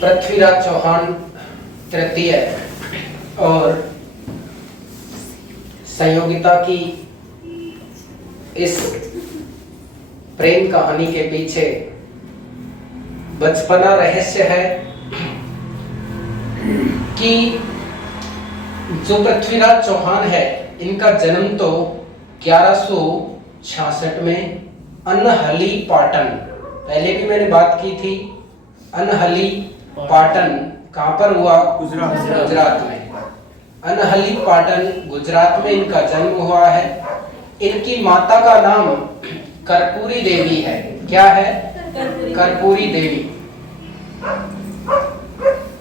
पृथ्वीराज चौहान तृतीय और संयोगिता की इस प्रेम कहानी के पीछे बचपना रहस्य है कि जो पृथ्वीराज चौहान है, इनका जन्म तो 1166 में अनहली पाटन, पहले भी मैंने बात की थी, अनहली पाटन कहां पर हुआ? गुजरात में। अनहली पाटन गुजरात में इनका जन्म हुआ है। इनकी माता का नाम कर्पूरी देवी है। क्या है? कर्पूरी देवी।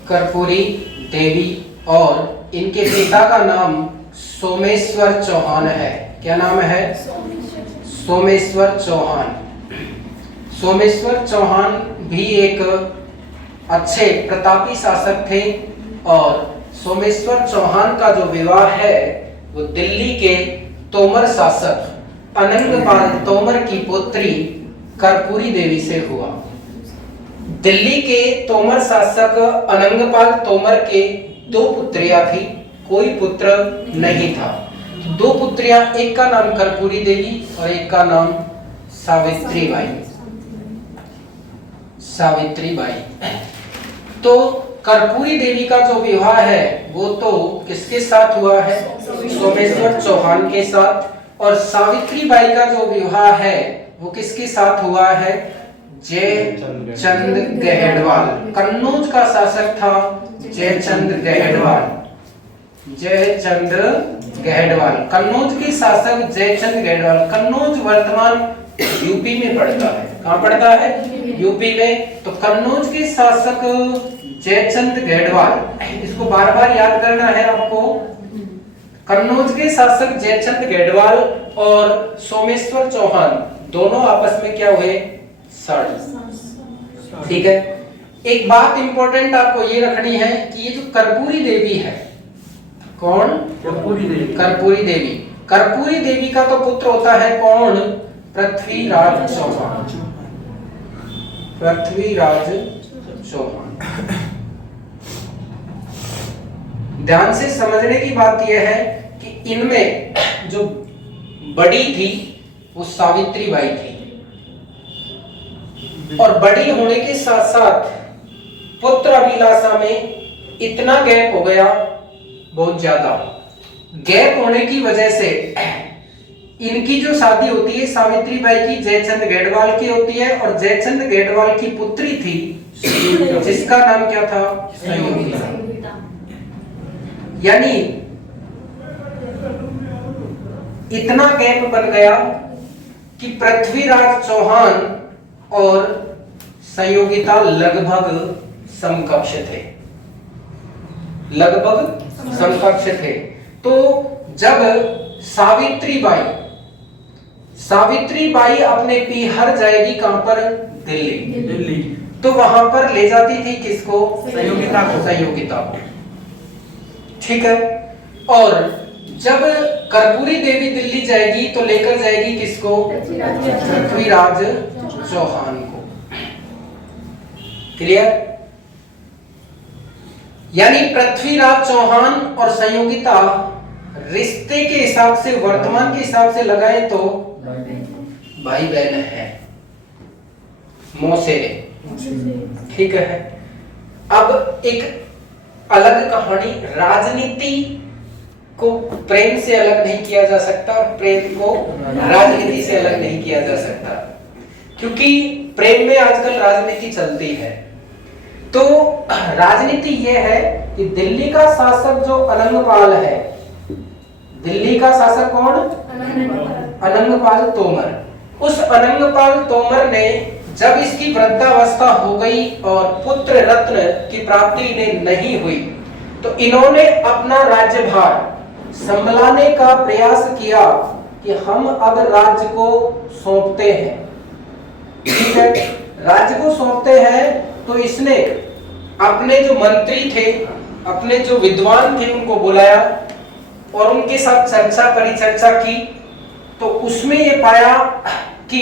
कर्पूरी देवी। और इनके पिता का नाम सोमेश्वर चौहान है। क्या नाम है? सोमेश्वर चौहान। सोमेश्वर चौहान भी एक अच्छे प्रतापी शासक थे और सोमेश्वर चौहान का जो विवाह है वो दिल्ली के तोमर शासक अनंगपाल तोमर की पुत्री कर्पूरी देवी से हुआ। दिल्ली के तोमर शासक अनंगपाल तोमर के 2 पुत्रियां थी, कोई पुत्र नहीं था। 2 पुत्रियां, एक का नाम कर्पूरी देवी और एक का नाम सावित्री बाई। सावित्री बाई। तो कर्पूरी देवी का जो विवाह है वो तो किसके साथ हुआ है? सोमेश्वर चौहान के साथ। और सावित्री बाई का जो विवाह है वो किसके साथ हुआ है? जयचंद गहड़वाल। कन्नौज का शासक था जयचंद गहड़वाल। जयचंद गहड़वाल, कन्नौज के शासक जयचंद गहड़वाल। कन्नौज वर्तमान यूपी में पड़ता है। कहाँ पड़ता है? यूपी में। तो कन्नौज के शासक जयचंद गहड़वाल, इसको बार बार याद करना है आपको। कन्नौज के शासक जयचंद गहड़वाल और सोमेश्वर चौहान दोनों आपस में क्या हुए? सड़। ठीक है। एक बात इंपॉर्टेंट आपको ये रखनी है कि ये जो कर्पूरी देवी है, कौन? कर्पूरी देवी। कर्पूरी देवी। कर्पूरी देवी का तो पुत्र होता है कौन? पृथ्वीराज चौहान। पृथ्वीराज चौहान। ध्यान से समझने की बात यह है कि इनमें जो बड़ी थी वो सावित्री बाई थी और बड़ी होने के साथ साथ पुत्र अभिलाषा में इतना गैप हो गया, बहुत ज्यादा गैप होने की वजह से इनकी जो शादी होती है सावित्री बाई की जयचंद गहड़वाल की होती है और जयचंद गहड़वाल की पुत्री थी जिसका नाम क्या था? संयोगिता। यानी इतना गैप बन गया कि पृथ्वीराज चौहान और संयोगिता लगभग समकक्ष थे। लगभग समकक्ष थे। तो जब सावित्री बाई अपने पीहर जाएगी, कहां पर? दिल्ली। तो वहां पर ले जाती थी किसको? संयोगिता को। ठीक है। और जब कर्पूरी देवी दिल्ली जाएगी तो लेकर जाएगी किसको? पृथ्वीराज चौहान को। क्लियर? यानी पृथ्वीराज चौहान और संयोगिता रिश्ते के हिसाब से, वर्तमान के हिसाब से लगाए तो भाई बहन है, मौसेरे। ठीक है। अब एक अलग कहानी, राजनीति को प्रेम से अलग नहीं किया जा सकता और प्रेम को राजनीति से अलग नहीं किया जा सकता, क्योंकि प्रेम में आजकल राजनीति चलती है। तो राजनीति यह है कि दिल्ली का शासक जो अनंगपाल है, दिल्ली का शासक कौन? अनंगपाल तोमर। उस अनंगपाल तोमर ने जब इसकी वृद्धावस्था हो गई और पुत्र रत्न की प्राप्ति इन्हें नहीं हुई तो इन्होंने अपना राज्यभार संभलाने का प्रयास किया कि हम अब राज्य को सौंपते हैं। ठीक है। राज्य को सौंपते हैं तो इसने अपने जो मंत्री थे, अपने जो विद्वान थे उनको बुलाया और उनके साथ परिचर्चा की। तो उसमें ये पाया कि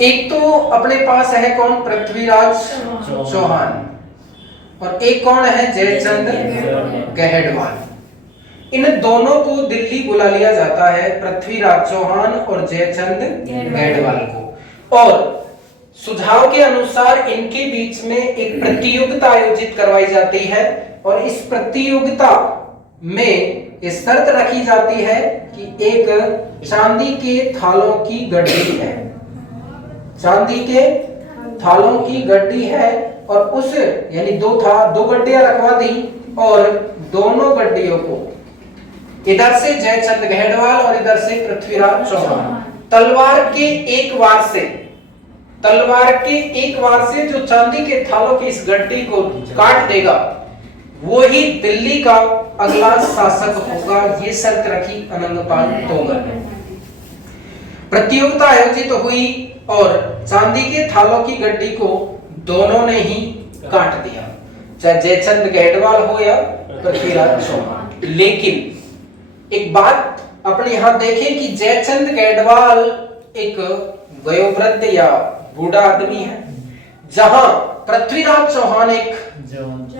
एक तो अपने पास है कौन, पृथ्वीराज चौहान, और एक कौन है, जयचंद गहडवाल। इन दोनों को दिल्ली बुला लिया जाता है, पृथ्वीराज चौहान और जयचंद गहडवाल को, और सुझाव के अनुसार इनके बीच में एक प्रतियोगिता आयोजित करवाई जाती है, और इस प्रतियोगिता में इस शर्त रखी जाती है कि एक चांदी के थालों की गड्डी है, चांदी के थालों की गड्डी है, और उस यानी दो गड्डियां रखवा दी, और दोनों गड्डियों को इधर से जयचंद गहडवाल और इधर से पृथ्वीराज चौहान तलवार के एक वार से जो चांदी के थालों की इस गड्डी को काट देगा वो ही दिल्ली का अगला शासक होगा, ये शर्त रखी अनंगपाल तोमर ने। प्रतियोगिता आयोजित हुई और चांदी के थालों की गड्डी को दोनों ने ही काट दिया, चाहे जयचंद गहडवाल हो या पृथ्वीराज चौहान। लेकिन एक बात अपने यहां देखें कि जयचंद गहडवाल एक वयोवृद्ध या बूढ़ा आदमी है, जहां पृथ्वीराज चौहान एक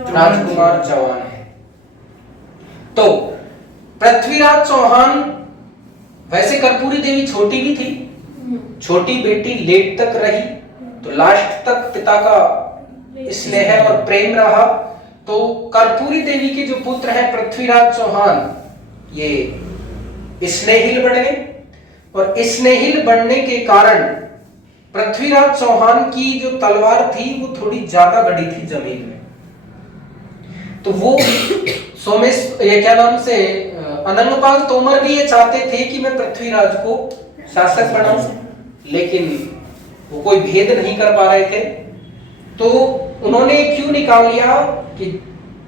राजकुमार जवान है। तो पृथ्वीराज चौहान, वैसे कर्पूरी देवी छोटी भी थी, छोटी बेटी लेट तक रही, तो लास्ट तक पिता का स्नेह और प्रेम रहा। तो कर्पूरी देवी के जो पुत्र हैं पृथ्वीराज चौहान, ये स्नेहिल बन गए, और स्नेहिल बनने के कारण पृथ्वीराज चौहान की जो तलवार थी वो थोड़ी ज्यादा गड़ी थी जमीन में, तो वो ये क्या नाम से अनंगपाल तोमर भी ये चाहते थे कि मैं पृथ्वीराज को शासक बनाऊं, लेकिन वो कोई भेद नहीं कर पा रहे थे। तो उन्होंने क्यों निकाल लिया कि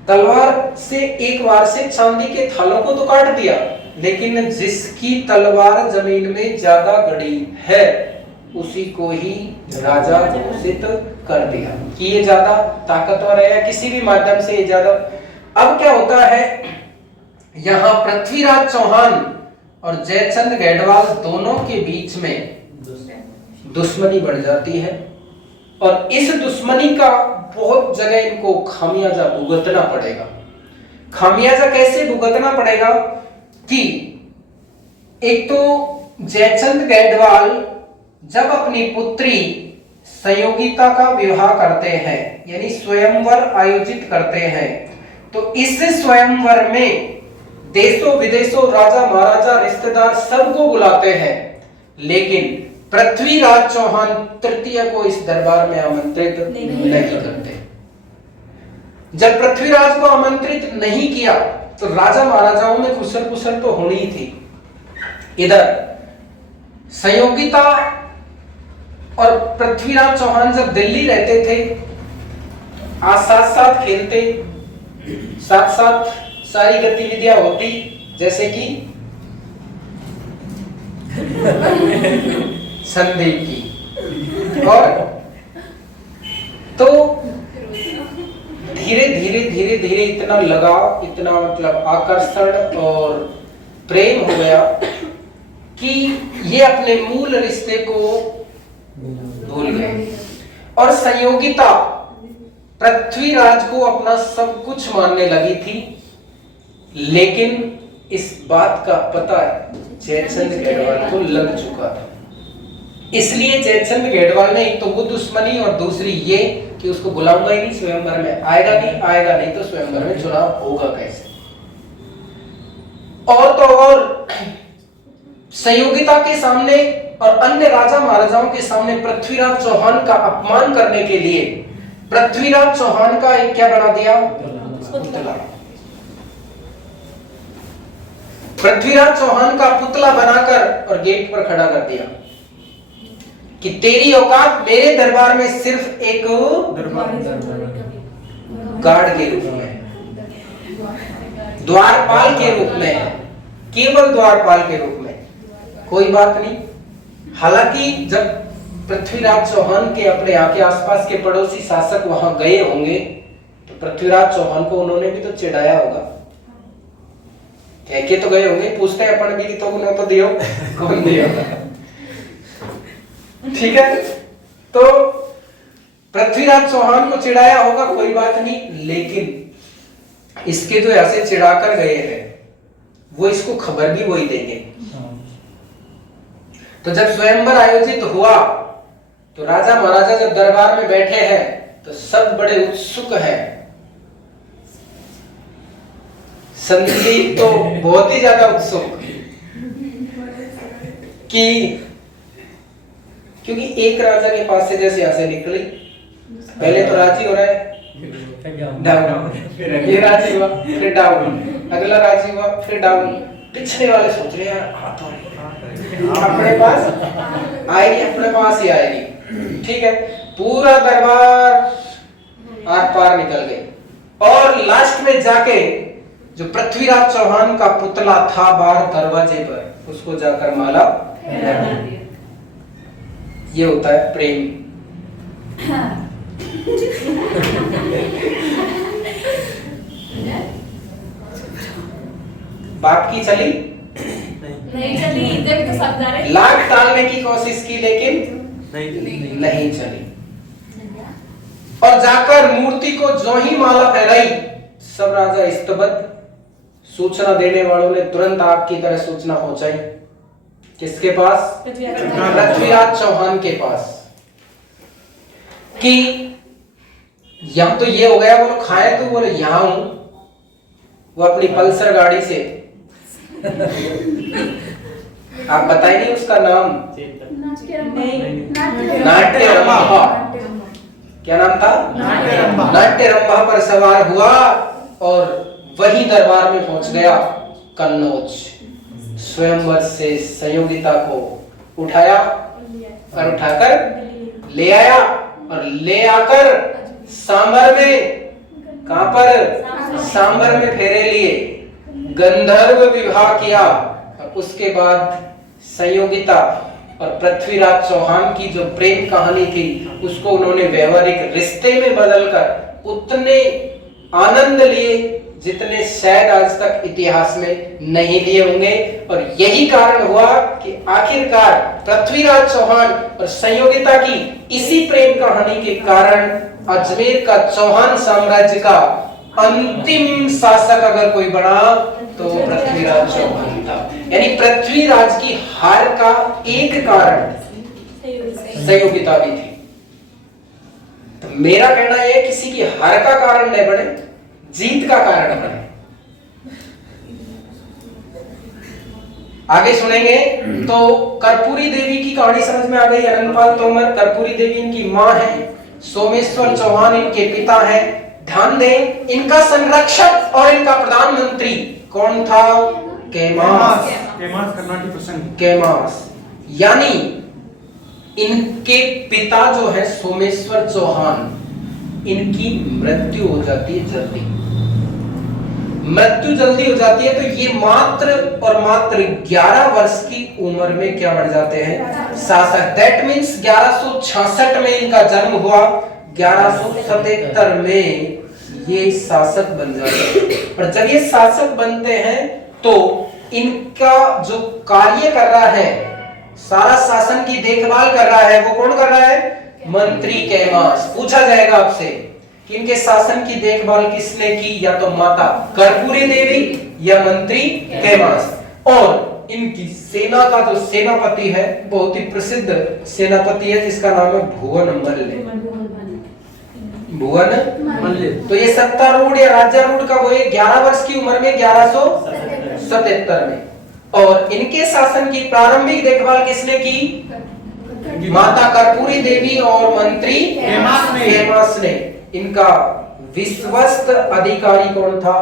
तलवार से एक वार से चांदी के थालों को तो काट दिया, लेकिन जिसकी तलवार जमीन में ज्यादा गड़ी है उसी को ही राजा घोषित कर दिया कि ये ज्यादा ताकतवर है, या किसी भी माध्यम से ये ज्यादा। अब क्या होता है, यहाँ पृथ्वीराज चौहान और जयचंद गहडवाल दोनों के बीच में दुश्मनी बढ़ जाती है, और इस दुश्मनी का बहुत जगह इनको खामियाजा भुगतना पड़ेगा। खामियाजा कैसे भुगतना पड़ेगा कि एक तो जयचंद गहडवाल जब अपनी पुत्री संयोगिता का विवाह करते हैं, यानी स्वयंवर आयोजित करते हैं, तो इस स्वयंवर में देशों विदेशों राजा महाराजा रिश्तेदार सबको बुलाते हैं, लेकिन पृथ्वीराज चौहान तृतीय को इस दरबार में आमंत्रित नहीं करते। जब पृथ्वीराज को आमंत्रित नहीं किया तो राजा महाराजाओं में कुशल कुशल तो होनी ही थी। इधर संयोगिता और पृथ्वीराज चौहान जब दिल्ली रहते थे, आज साथ साथ खेलते, साथ साथ सारी गतिविधियां होती, जैसे कि संदीप की, और तो धीरे धीरे इतना लगाव, इतना मतलब आकर्षण और प्रेम हो गया कि ये अपने मूल रिश्ते को भूल गए, और संयोगिता पृथ्वीराज को अपना सब कुछ मानने लगी थी। लेकिन इस बात का पता जयचंद गहडवाल को लग चुका था, इसलिए जयचंद गहडवाल ने एक तो वो दुश्मनी और दूसरी ये कि उसको बुलाऊंगा ही नहीं, स्वयंवर में आएगा नहीं तो स्वयंवर में चुनाव होगा कैसे। और तो और संयोगिता के सामने और अन्य राजा महाराजाओं के सामने पृथ्वीराज चौहान का अपमान करने के लिए पृथ्वीराज चौहान का एक क्या बना दिया, पुतला। पृथ्वीराज चौहान का पुतला बनाकर और गेट पर खड़ा कर दिया कि तेरी औकात मेरे दरबार में सिर्फ एक गार्ड के रूप में, द्वारपाल के रूप में, केवल द्वारपाल के रूप में, कोई बात नहीं। हालांकि जब पृथ्वीराज चौहान के अपने यहाँ के आसपास के पड़ोसी शासक वहां गए होंगे तो पृथ्वीराज चौहान को उन्होंने भी तो चिढ़ाया होगा, कह के तो गए होंगे, पूछते हैं अपन भी तो दियो कौन दिया, ठीक है। पृथ्वीराज चौहान को चिढ़ाया होगा, कोई बात नहीं, लेकिन इसके जो ऐसे चिढ़ाकर गए हैं वो इसको खबर भी वही देंगे। तो जब स्वयंवर आयोजित हुआ तो राजा महाराजा जब दरबार में बैठे हैं तो सब बड़े उत्सुक हैं। संदीप तो बहुत ही ज्यादा उत्सुक कि क्योंकि एक राजा के पास से जैसे ऐसे निकली, पहले तो राजी हो रहा है, डाउन, ये राजी हुआ फिर डाउन, अगला राजी हुआ फिर डाउन, पिछले वाले सोच रहे हैं अपने पास आएगी, अपने पास ही आएगी, ठीक है। पूरा दरबार आर पार निकल गए और लास्ट में जाके जो पृथ्वीराज चौहान का पुतला था बाहर दरवाजे पर, उसको जाकर माला लगा दिया। ये होता है प्रेम। बाप की चली नहीं चली, इधर तो सब जा रहे, लाख टालने की कोशिश की लेकिन नहीं चली। और जाकर मूर्ति को जो ही माला पहनाई, सब राजा स्तब्ध। सूचना देने वालों ने तुरंत आपकी तरह सूचना पहुंचाई, किसके पास? पृथ्वीराज चौहान के पास, कि यम तो ये हो गया, बोलो खाए तो, बोले यहां हूं। वो अपनी पल्सर गाड़ी से आप बताइए उसका नाम, नाट्य रंभा, क्या नाम था? नाट्य रंभा पर सवार हुआ और वही दरबार में पहुंच गया कन्नौज। स्वयंवर से संयोगिता को उठाया और उठाकर ले आया और ले आकर सांबर में, कहां पर? सांबर में फेरे लिए, गंधर्व विवाह किया। और उसके बाद संयोगिता और पृथ्वीराज चौहान की जो प्रेम कहानी थी उसको उन्होंने व्यवहारिक रिश्ते में बदलकर उतने आनंद लिए जितने शायद आज तक इतिहास में नहीं लिए होंगे। और यही कारण हुआ कि आखिरकार पृथ्वीराज चौहान और संयोगिता की इसी प्रेम कहानी के कारण अजमेर का चौहान साम्राज्य का अंतिम शासक अगर कोई बना तो पृथ्वीराज चौहान था। यानी पृथ्वीराज की हार का एक कारण संयोगिता भी थी। तो मेरा कहना यह किसी की हार का कारण नहीं बने, जीत का कारण बने। आगे सुनेंगे तो कर्पूरी देवी की कहानी समझ में आ गई। अनंतपाल तोमर कर्पूरी देवी इनकी मां है, सोमेश्वर चौहान इनके पिता हैं। ध्यान दें, इनका संरक्षक और इनका प्रधानमंत्री कौन था? कैमास। कर्नाटक प्रसंग कैमास, यानी इनके पिता जो है सोमेश्वर चौहान, इनकी मृत्यु हो जाती है जल्दी। मृत्यु जल्दी हो जाती है तो ये मात्र और मात्र 11 वर्ष की उम्र में क्या बन जाते हैं? शासक। दैट मीन्स 1166 में इनका जन्म हुआ, 1177 में ये शासक बन जाते हैं। और जब ये शासक बनते हैं तो इनका जो कार्य कर रहा है, सारा शासन की देखभाल कर रहा है, वो कौन कर रहा है? मंत्री कैमास। पूछा जाएगा आपसे कि इनके शासन की देखभाल किसने की? या तो माता कर्पूरी देवी या मंत्री कैमास। और इनकी सेना का जो सेनापति है, बहुत ही प्रसिद्ध सेनापति है जिसका नाम है भुवन मल्ल। भुवन मल्ल। तो ये सत्तारूढ़ या राज्यारूढ़ का वो 11 वर्ष की उम्र में 1177 में। और इनके शासन की प्रारंभिक देखभाल किसने की? माता कर्पूरी देवी और मंत्री कैमास ने। इनका विश्वस्त अधिकारी कौन था?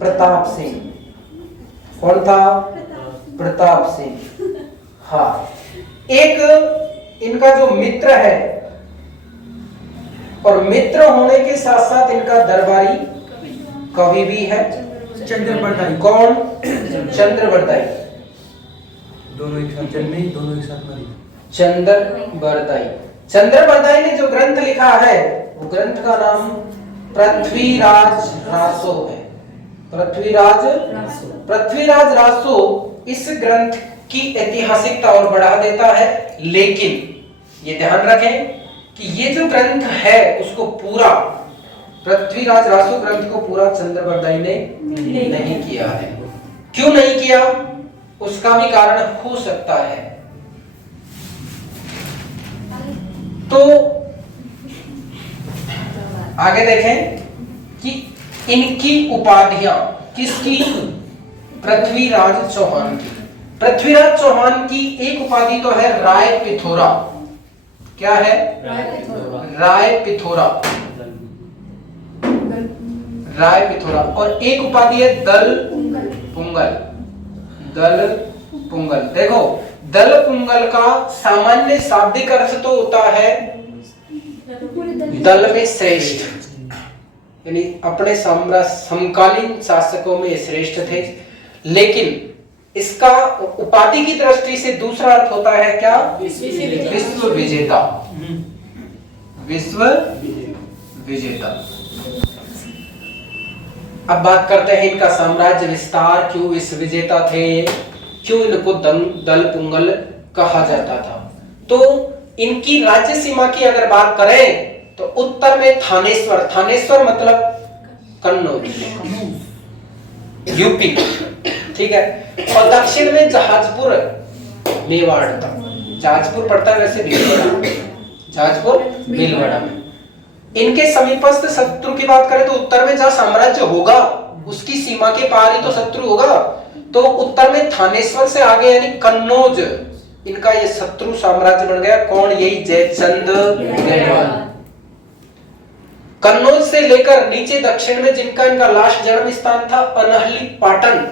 प्रताप सिंह। कौन था? प्रताप सिंह। हाँ, एक इनका जो मित्र है, और मित्र होने के साथ साथ इनका दरबारी कवि भी है, चंद्रबरदाई। कौन? चंद्रबरदाई। दोनों एक साथ जन्मे, दोनों एक साथ मरे। चंद्रबरदाई। चंद्रबरदाई ने जो ग्रंथ लिखा है वो ग्रंथ का नाम पृथ्वीराज रासो है। पृथ्वीराज रासो इस ग्रंथ की ऐतिहासिकता और बढ़ा देता है। लेकिन ये ध्यान रखें कि ये जो ग्रंथ है उसको पूरा पृथ्वीराज रासो ग्रंथ को पूरा चंद्रबरदाई ने नहीं किया है। क्यों नहीं किया उसका भी कारण हो सकता है। तो आगे देखें कि इनकी उपाधियां किसकी, पृथ्वीराज चौहान की। पृथ्वीराज चौहान की एक उपाधि तो है राय पिथोरा। क्या है? राय पिथोरा। राय पिथोरा। और एक उपाधि है दल पुंगल। दल पुंगल। देखो दल पुंगल का सामान्य शाब्दिक अर्थ तो होता है दल में श्रेष्ठ, यानी अपने समकालीन शासकों में श्रेष्ठ थे। लेकिन इसका उपाधि की दृष्टि से दूसरा अर्थ होता है क्या? विश्व विजेता। विश्व विजेता। अब बात करते हैं इनका साम्राज्य विस्तार, क्यों विश्व विजेता थे, क्यों इनको दल पुंगल कहा जाता था। तो इनकी राज्य सीमा की अगर बात करें तो उत्तर में थानेश्वर, थानेश्वर मतलब कन्नौज, यूपी, ठीक है। और दक्षिण में जहाजपुर, मेवाड़ था। जहाजपुर पड़ता है वैसे भीलवाड़ा, जहाजपुर भीलवाड़ा में। इनके समीपस्थ शत्रु की बात करें तो उत्तर में जहां साम्राज्य होगा उसकी सीमा के पार ही तो शत्रु होगा। तो उत्तर में थानेश्वर से आगे यानी कन्नौज, इनका ये शत्रु साम्राज्य बन गया। कौन? यही जयचंद गढ़वाल। कन्नौज से लेकर नीचे दक्षिण में जिनका इनका लास्ट जन्म स्थान था अनहली पाटन,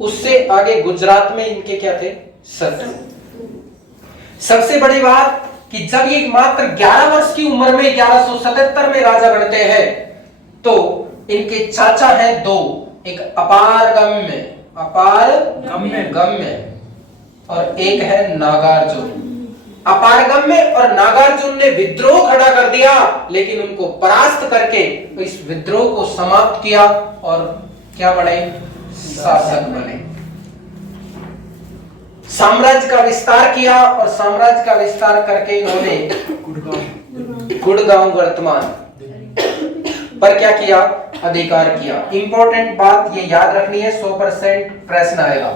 उससे आगे गुजरात में इनके क्या थे? शत्रु। सबसे बड़ी बात कि जब ये मात्र 11 वर्ष की उम्र में 1177 में राजा बनते हैं तो इनके चाचा हैं दो, एक अपारगम्य और एक है नागार्जुन। अपारगम्य और नागार्जुन ने विद्रोह खड़ा कर दिया, लेकिन उनको परास्त करके इस विद्रोह को समाप्त किया और क्या बने? शासक बने। साम्राज्य का विस्तार किया और साम्राज्य का विस्तार करके इन्होंने गुड़गांव वर्तमान पर क्या किया? अधिकार किया। इंपॉर्टेंट बात ये याद रखनी है, 100% प्रश्न आएगा।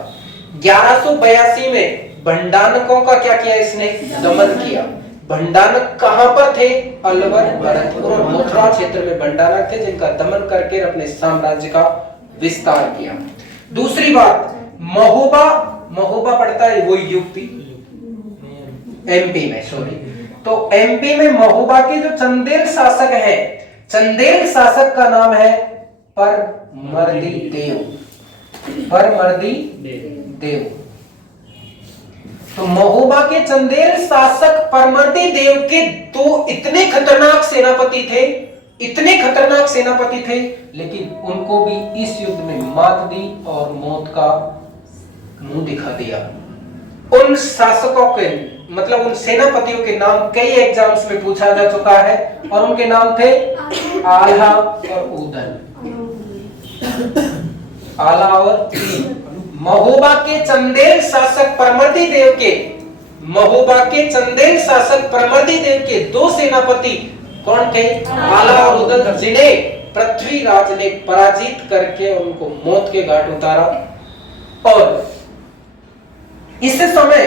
1182 में भंडानकों का क्या किया? इसने दमन किया। भंडानक कहां पर थे? अलवर, भरतपुर और मथुरा क्षेत्र में भंडानक थे, जिनका दमन करके अपने साम्राज्य का विस्तार किया। दूसरी बात, महोबा पड़ता है वो यूपी, एमपी में, सॉरी। तो एमपी में महोबा के जो चंदेल शासक हैं, चंदेल शासक का नाम है परमर्दी देव। परमर्दी देव। तो महोबा के चंदेल शासक परमर्दी देव के दो इतने खतरनाक सेनापति थे, इतने खतरनाक सेनापति थे, लेकिन उनको भी इस युद्ध में मात दी और मौत का मुंह दिखा दिया। उन शासकों के मतलब उन सेनापतियों के नाम कई एग्जाम्स में पूछा जा चुका है और उनके नाम थे आल्हा और उदल। आला और महोबा के चंदेल शासक परमर्दी देव के, महोबा के चंदेल शासक परमर्दी देव के दो सेनापति कौन थे? आला और उदल, जिन्हें पृथ्वीराज ने पराजित करके उनको मौत के घाट उतारा। और इस समय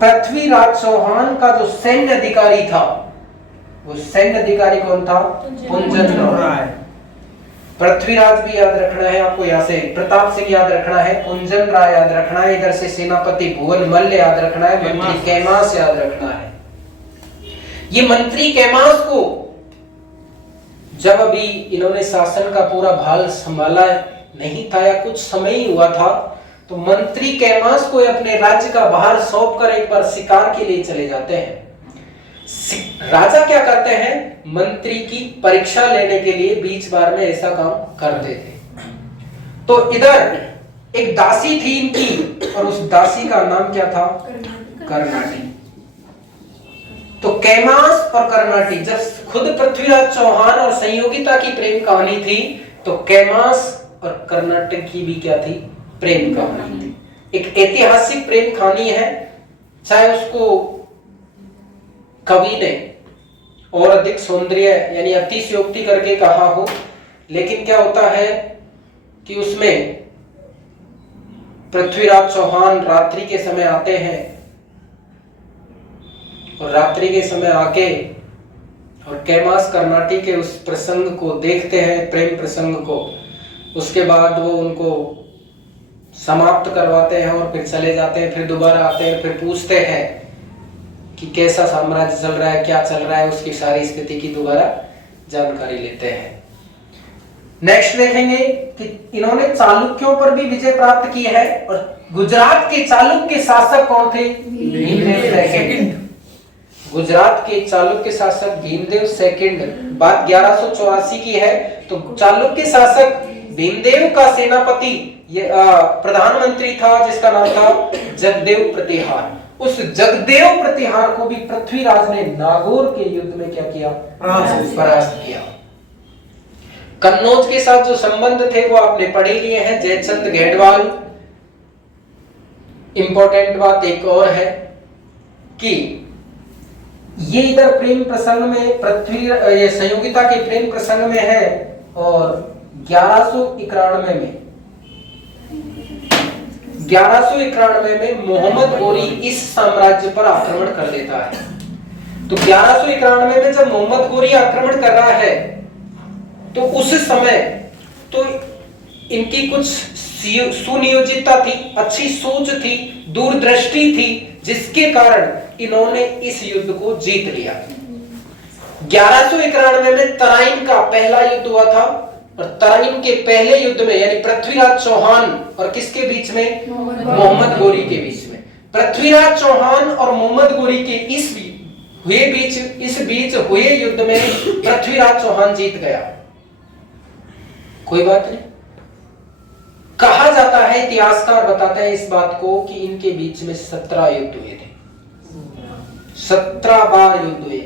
पृथ्वीराज चौहान का जो सैन्य अधिकारी था, वो सैन्य अधिकारी कौन था? कुंजन राय। पृथ्वीराज भी याद रखना है आपको, यहाँ से प्रताप सिंह याद रखना है, कुंजन राय याद रखना है, इधर से सेनापति भुवन मल्ल याद रखना है, मंत्री कैमास याद रखना है। ये मंत्री कैमास को जब अभी इन्होंने शासन का पूरा भार संभाला नहीं था या कुछ समय ही हुआ था, तो मंत्री कैमास को अपने राज्य का भार सौंपकर एक बार शिकार के लिए चले जाते हैं। राजा क्या करते हैं? मंत्री की परीक्षा लेने के लिए बीच बार में ऐसा काम करते थे। तो इधर एक दासी थी इनकी और उस दासी का नाम क्या था? कर्नाटी। तो कैमास और कर्नाटी, जब खुद पृथ्वीराज चौहान और संयोगिता की प्रेम कहानी थी, तो कैमास और कर्नाटक की भी क्या थी? प्रेम कहानी थी। एक ऐतिहासिक प्रेम कहानी है, चाहे उसको कवि ने और अधिक सौंदर्य यानी अतिशयोक्ति करके कहा हो, लेकिन क्या होता है कि उसमें पृथ्वीराज चौहान रात्रि के समय आते हैं और रात्रि के समय आके और कैमास कर्नाटी के उस प्रसंग को देखते हैं, प्रेम प्रसंग को। उसके बाद वो उनको समाप्त करवाते हैं और फिर चले जाते हैं, फिर दोबारा आते हैं, फिर पूछते हैं कि कैसा साम्राज्य चल रहा है, क्या चल रहा है, उसकी सारी स्थिति की दोबारा जानकारी लेते हैं। नेक्स्ट देखेंगे कि इन्होंने चालुक्यों पर भी विजय प्राप्त की है और गुजरात के चालुक्य शासक कौन थे? भीमदेव सेकंड। गुजरात के चालुक्य शासक भीमदेव सेकंड। बात 1184 की है, तो चालुक्य शासक भीमदेव का सेनापति ये प्रधानमंत्री था जिसका नाम था जगदेव प्रतिहार। उस जगदेव प्रतिहार को भी पृथ्वीराज ने नागौर के युद्ध में क्या किया? परास्त किया। कन्नौज के साथ जो संबंध थे वो आपने पढ़े लिए हैं, जयचंद गढ़वाल। इंपॉर्टेंट बात एक और है कि ये इधर प्रेम प्रसंग में ये संयोगिता के प्रेम प्रसंग में है और 1191 में मोहम्मद गोरी इस साम्राज्य पर आक्रमण कर देता है। तो 1191 में जब मोहम्मद गोरी आक्रमण कर रहा है तो उस समय तो इनकी कुछ सुनियोजितता थी, अच्छी सोच थी, दूरदृष्टि थी, जिसके कारण इन्होंने इस युद्ध को जीत लिया। 1191 में तराइन का पहला युद्ध हुआ था और तराइन के पहले युद्ध में यानी पृथ्वीराज चौहान और किसके बीच में? मोहम्मद गोरी के बीच में। पृथ्वीराज चौहान और मोहम्मद गोरी के इस बीच हुए युद्ध में पृथ्वीराज चौहान जीत गया। कोई बात नहीं। कहा जाता है, इतिहासकार बताते हैं इस बात को कि इनके बीच में 17 युद्ध हुए थे। 17 बार युद्ध हुए,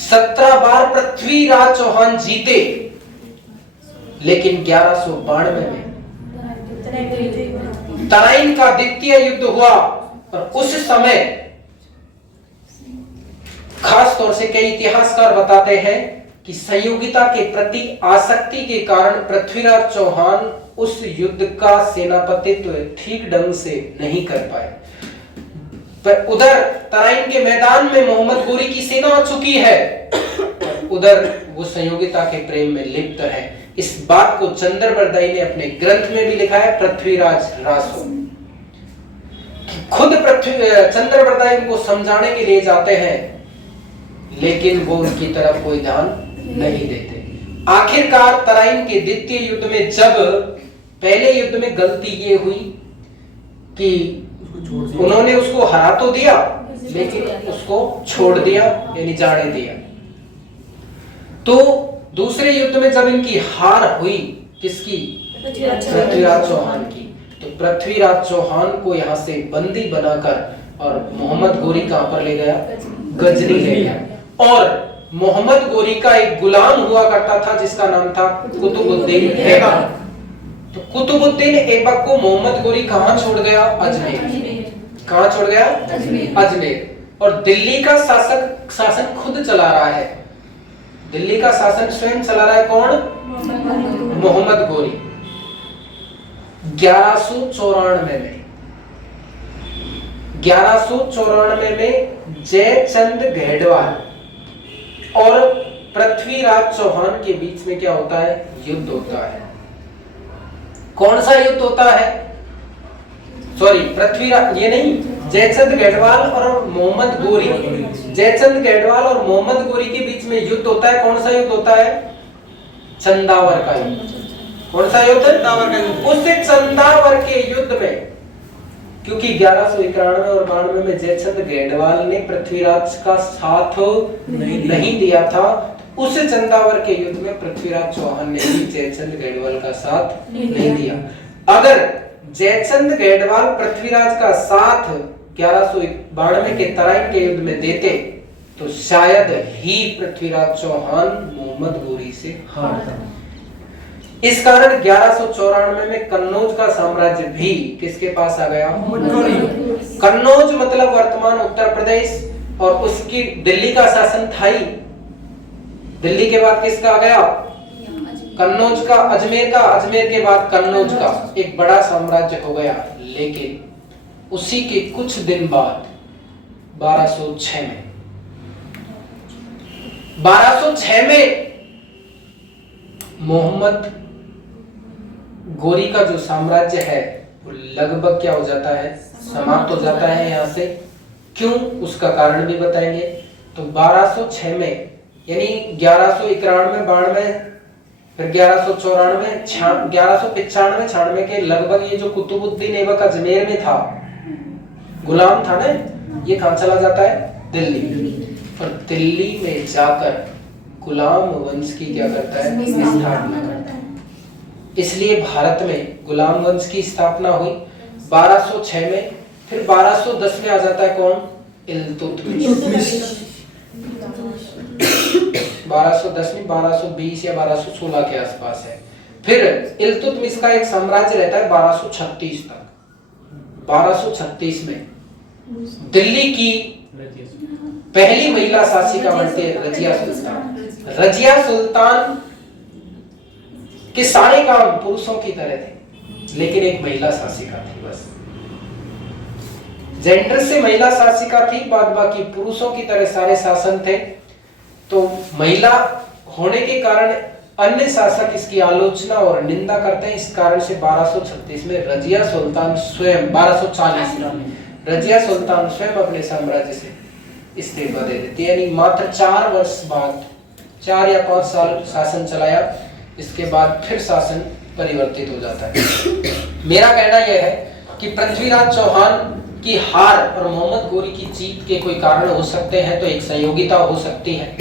17 बार पृथ्वीराज चौहान जीते, लेकिन 1192 में तराइन का द्वितीय युद्ध हुआ और उस समय खास तौर से कई इतिहासकार बताते हैं कि संयोगिता के प्रति आसक्ति के कारण पृथ्वीराज चौहान उस युद्ध का सेनापतित्व ठीक ढंग से नहीं कर पाए। पर उधर तराइन के मैदान में मोहम्मद गोरी की सेना आ चुकी है, उधर वो संयोगिता के प्रेम में लिप्त है। इस बात को चंद्रबरदाई ने अपने ग्रंथ में भी लिखा है, पृथ्वीराज रासो। खुद चंद्रबरदाई उनको समझाने के लिए जाते हैं, लेकिन वो उनकी तरफ कोई ध्यान नहीं देते। आखिरकार तराइन के द्वितीय युद्ध में जब पहले युद्ध में गलती ये हुई कि उन्होंने उसको हरा तो दिया, लेकिन उसको छोड़ दिया यानी जाने दिया। तो दूसरे युद्ध में जब इनकी हार हुई, किसकी? पृथ्वीराज चौहान की। तो पृथ्वीराज चौहान को यहाँ से बंदी बनाकर और मोहम्मद गोरी कहां पर ले गया? गजनी ले गया। और मोहम्मद गोरी का एक गुलाम हुआ करता था जिसका नाम था कुतुबुद्दीन ऐबक। तो कुतुबुद्दीन ऐबक को मोहम्मद गोरी कहां छोड़ गया? अजमेर। कहां छोड़ गया? अजमेर। और दिल्ली का शासन खुद चला रहा है। दिल्ली का शासन स्वयं चला रहा है कौन? मोहम्मद गोरी। 1194 में जयचंद गढ़वाल और पृथ्वीराज चौहान के बीच में क्या होता है? युद्ध होता है। कौन सा युद्ध होता है? सॉरी, पृथ्वीराज ये नहीं, जयचंद गढ़वाल और मोहम्मद गोरी। जयचंद गढ़वाल और मोहम्मद गोरी के बीच में युद्ध होता है। कौन सा युद्ध होता है? चंदावर का युद्ध। कौन सा युद्ध? चंदावर का युद्ध। उस चंदावर के युद्ध में क्योंकि 1191 और 92 में जयचंद गढ़वाल ने पृथ्वीराज का साथ नहीं दिया था, उस चंदावर के युद्ध में पृथ्वीराज चौहान ने भी जयचंद गढ़वाल का साथ नहीं दिया। अगर जयचंद गढ़वाल पृथ्वीराज का साथ 1192 के तराइन के युद्ध में देते तो शायद ही पृथ्वीराज चौहान मोहम्मद गोरी से हारता। इस कारण 1194 में कन्नौज का साम्राज्य भी किसके पास आ गया? कन्नौज मतलब वर्तमान उत्तर प्रदेश और उसकी दिल्ली का शासन था ही। दिल्ली के बाद किसका आ गया? कन्नौज का, अजमेर का, अजमेर के बाद कन्नौज का, एक बड़ा साम्राज्य हो गया। लेकिन उसी के कुछ दिन बाद 1206 में मोहम्मद गोरी का जो साम्राज्य है वो लगभग क्या हो जाता है? समाप्त हो जाता है यहाँ से। क्यों? उसका कारण भी बताएंगे। तो 1206 में यानी 1191, 92, फिर 1194, 1195, 96 के लगभग ये जो कुतुबुद्दीन ऐबक अजमेर में था, गुलाम था ना, ये कहां चला जाता है? दिल्ली। और दिल्ली में जाकर गुलाम वंश की क्या करता है? स्थापना करता है। इसलिए भारत में गुलाम वंश की स्थापना हुई 1206 में। फिर 1210 में आ जाता है कौन? इल्तुतमिश। 1210 में 1220 या 1216 के आसपास है। फिर इल्तुतमिश का एक साम्राज्य रहता है 1236 तक। 1236 में दिल्ली की पहली महिला शासिका बनती है रजिया सुल्तान। रजिया सुल्तान के सारे काम पुरुषों की तरह थे, लेकिन एक महिला शासिका थी बस। जेंडर से महिला शासिका थी, बाद बाकी पुरुषों की तरह सारे शासन थे। तो महिला होने के कारण अन्य शासक इसकी आलोचना और निंदा करते हैं। इस कारण से 1236 में रजिया सुल्तान स्वयं, 1240 में रजिया सुल्तान स्वयं अपने साम्राज्य से इस्तीफा दे देती है। यानी मात्र 4 वर्ष बाद, 4 या 5 साल शासन चलाया, इसके बाद फिर शासन परिवर्तित हो जाता है। मेरा कहना यह है कि पृथ्वीराज चौहान की हार और मोहम्मद गोरी की जीत के कोई कारण हो सकते हैं। तो एक संयोगिता हो सकती है,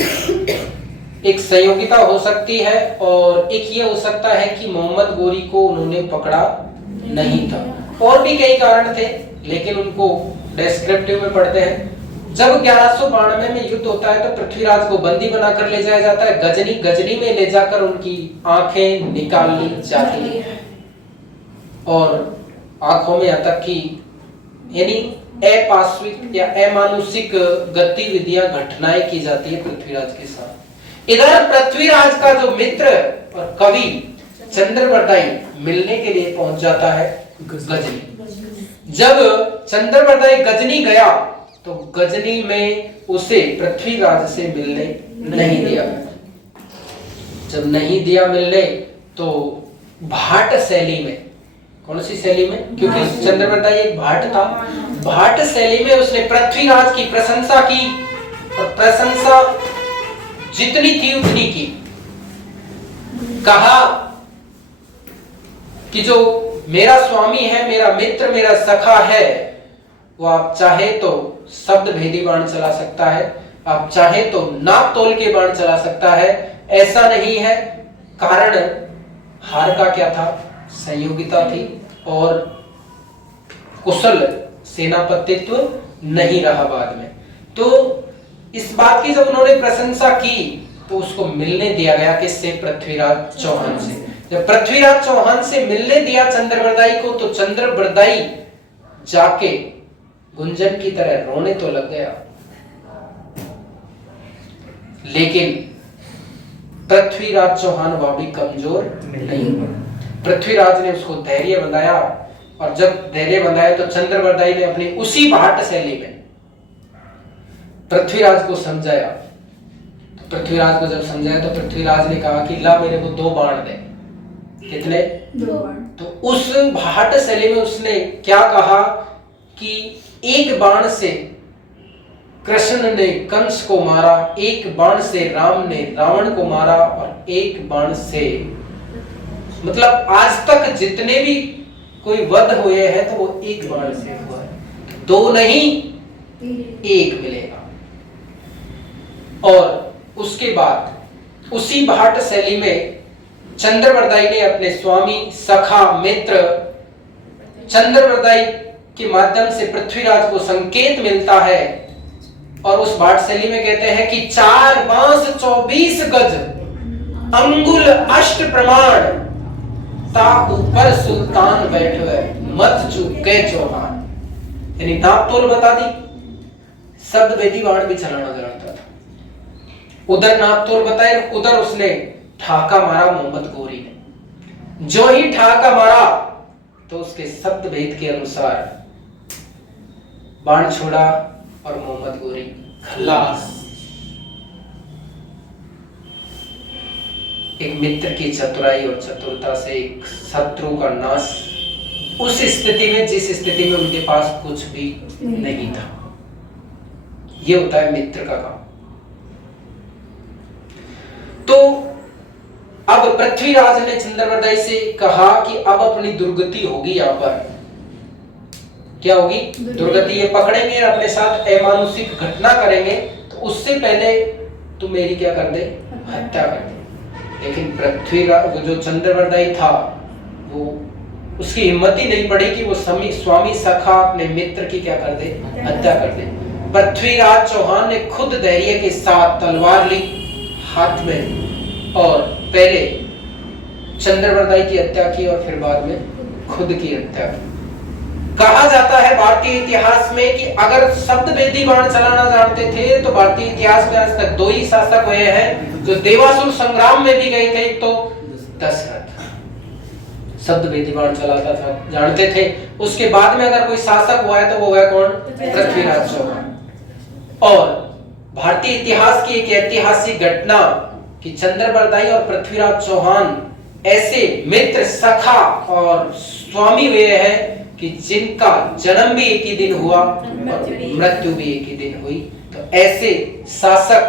एक संयोगिता हो सकती है, और एक ये हो सकता है कि मोहम्मद गोरी को उन्होंने पकड़ा नहीं था। और भी कई कारण थे, लेकिन उनको डिस्क्रिप्टिव में पढ़ते हैं। जब 1192 में युद्ध होता है तो पृथ्वीराज को बंदी बनाकर ले जाया जाता है गजनी। गजनी में ले जाकर उनकी आंखें निकाल ली जाती है और आंखों में यहाँ तक कि यानी अपाश्विक या अमानुषिक गतिविधियां, घटनाएं की जाती है पृथ्वीराज के साथ। इधर पृथ्वीराज का जो मित्र और कवि चंद्रबरदाई मिलने के लिए पहुंच जाता है गजनी। जब चंद्रबरदाई गजनी गया तो गजनी में उसे पृथ्वीराज से मिलने नहीं दिया। जब नहीं दिया मिलने तो भाट शैली में, कौन सी शैली में? क्योंकि चंद्रबरदाई एक भाट था। भाट शैली में उसने पृथ्वीराज की प्रशंसा की, और प्रशंसा जितनी थी उतनी की। कहा कि जो मेरा स्वामी है, मेरा मित्र, मेरा सखा है, वो आप चाहे तो शब्द भेदी बाण चला सकता है, आप चाहे तो नाप तोल के बाण चला सकता है, ऐसा नहीं है। कारण हार का क्या था? संयोगिता थी, और कुशल सेनापतित्व नहीं रहा बाद में। तो इस बात की जब उन्होंने प्रशंसा की तो उसको मिलने दिया गया किससे? पृथ्वीराज चौहान से। जब पृथ्वीराज चौहान से मिलने दिया चंद्रबरदाई को, तो चंद्रबरदाई जाके गुंजन की तरह रोने तो लग गया, लेकिन पृथ्वीराज चौहान वह भी कमजोर नहीं हुआ। पृथ्वीराज ने उसको धैर्य बंधाया, और जब धैर्य बंधाया तो चंद्रबरदाई ने अपनी उसी भाट शैली में पृथ्वीराज को समझाया। तो पृथ्वीराज को जब समझाया तो पृथ्वीराज ने कहा कि ला मेरे को 2 बाण दे। कितने? 2 बाण। तो उस भाट शैली में उसने क्या कहा कि एक बाण से कृष्ण ने कंस को मारा, एक बाण से राम ने रावण को मारा, और एक बाण से, मतलब आज तक जितने भी कोई वध हुए हैं तो वो एक बाण से हुआ है। 2 नहीं, 1 मिलेगा। और उसके बाद उसी भाट शैली में चंद्रबरदाई ने अपने स्वामी, सखा, मित्र चंद्रबरदाई के माध्यम से पृथ्वीराज को संकेत मिलता है, और उस भाट शैली में कहते हैं कि 4 बांस 24 गज अंगुल अष्ट प्रमाण, ता ऊपर सुल्तान बैठे मत चूके चौहान। यानी नाप तोल बता दी, शब्द वेदी बाण भी चलाना जानता था। उधर नापतोल बताए, उधर उसने ठाका मारा मोहम्मद गोरी ने। जो ही ठाका मारा तो उसके शब्द भेद के अनुसार बाण छोड़ा और मोहम्मद गोरी खलास। एक मित्र की चतुराई और चतुरता से एक शत्रु का नाश, उस स्थिति में जिस स्थिति में उनके पास कुछ भी नहीं था। ये होता है मित्र का काम। तो अब पृथ्वीराज ने चंद्रवरदाई से कहा कि अब अपनी दुर्गति होगी, यहां पर क्या होगी? दुर्गति। ये पकड़ेंगे और अपने साथ अमानुषिक घटना करेंगे, तो उससे पहले तू मेरी क्या कर दे? हत्या कर दे। लेकिन पृथ्वीराज जो चंद्रवरदाई था, वो उसकी हिम्मत ही नहीं पड़ी कि वो स्वामी सखा अपने मित्र की क्या कर दे? हत्या कर दे। पृथ्वीराज चौहान ने खुद धैर्य के साथ तलवार ली हाथ में और पहले चंद्रवरदाई की हत्या की और फिर बाद में खुद की हत्या की। कहा जाता है भारतीय इतिहास में कि अगर शब्द वेदी बाण चलाना जानते थे तो भारतीय इतिहास में आज तक 2 ही शासक हुए हैं जो देवासुर संग्राम में भी गए थे। एक तो दशरथ शब्द वेदी बाण चलाता था, जानते थे। उसके बाद में अगर कोई शासक हुआ है तो वो है कौन? पृथ्वीराज चौहान। और भारतीय इतिहास की एक ऐतिहासिक घटना कि चंद्रवरदाई और पृथ्वीराज चौहान ऐसे मित्र, सखा और स्वामी हुए हैं कि जिनका जन्म भी एक ही दिन हुआ और मृत्यु भी एक ही दिन हुई। तो ऐसे शासक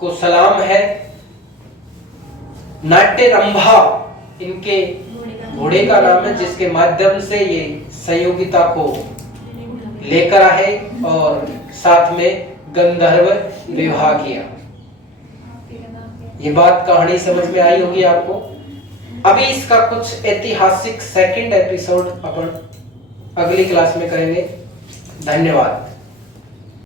को सलाम है। नाट्यरंभा इनके घोड़े का नाम है, जिसके माध्यम से ये संयोगिता को लेकर आए और साथ में गंधर्व विवाह किया। ये बात कहानी समझ में आई होगी आपको। अभी इसका कुछ ऐतिहासिक सेकंड एपिसोड अपन अगली क्लास में करेंगे। धन्यवाद।